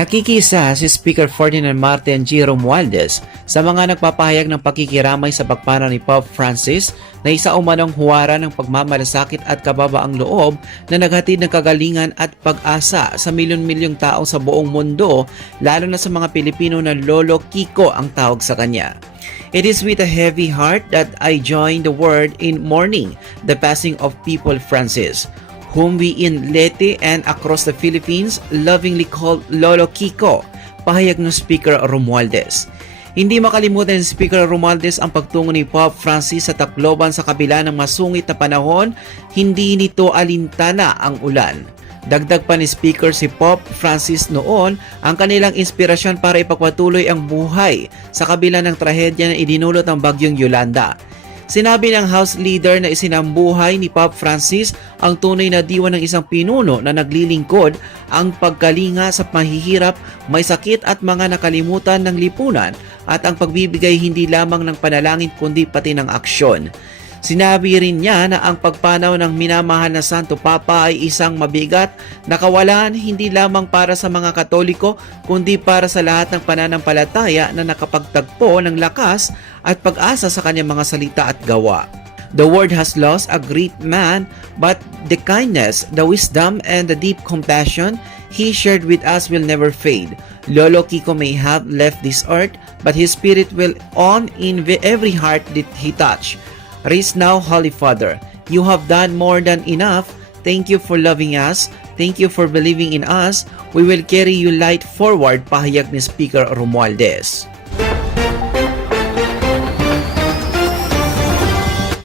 Nakikisa si Speaker Ferdinand Martin G. Romualdez sa mga nagpapahayag ng pakikiramay sa pagpanaw ni Pope Francis na isa umanong huwara ng pagmamalasakit at kababaang loob na naghatid ng kagalingan at pag-asa sa milyon-milyong tao sa buong mundo, lalo na sa mga Pilipino na Lolo Kiko ang tawag sa kanya. It is with a heavy heart that I join the world in mourning the passing of People Francis, whom we in Leyte and across the Philippines lovingly call Lolo Kiko, pahayag ng Speaker Romualdez. Hindi makalimutan ni Speaker Romualdez ang pagtungo ni Pope Francis sa Tacloban sa kabila ng masungit na panahon, hindi nito alintana ang ulan. Dagdag pa ni Speaker si Pope Francis noon ang kanilang inspirasyon para ipagpatuloy ang buhay sa kabila ng trahedya na idinulot ng bagyong Yolanda. Sinabi ng House Leader na isinambuhay ni Pope Francis ang tunay na diwa ng isang pinuno na naglilingkod ang pagkalinga sa mahihirap, may sakit at mga nakalimutan ng lipunan at ang pagbibigay hindi lamang ng panalangin kundi pati ng aksyon. Sinabi rin niya na ang pagpanaw ng minamahal na Santo Papa ay isang mabigat na kawalan hindi lamang para sa mga Katoliko kundi para sa lahat ng pananampalataya na nakapagtagpo ng lakas at pag-asa sa kanyang mga salita at gawa. The world has lost a great man, but the kindness, the wisdom, and the deep compassion he shared with us will never fade. Lolo Kiko may have left this earth, but his spirit will on in every heart that he touched. Raise now, Holy Father. You have done more than enough. Thank you for loving us. Thank you for believing in us. We will carry you light forward, pahayag ni Speaker Romualdez.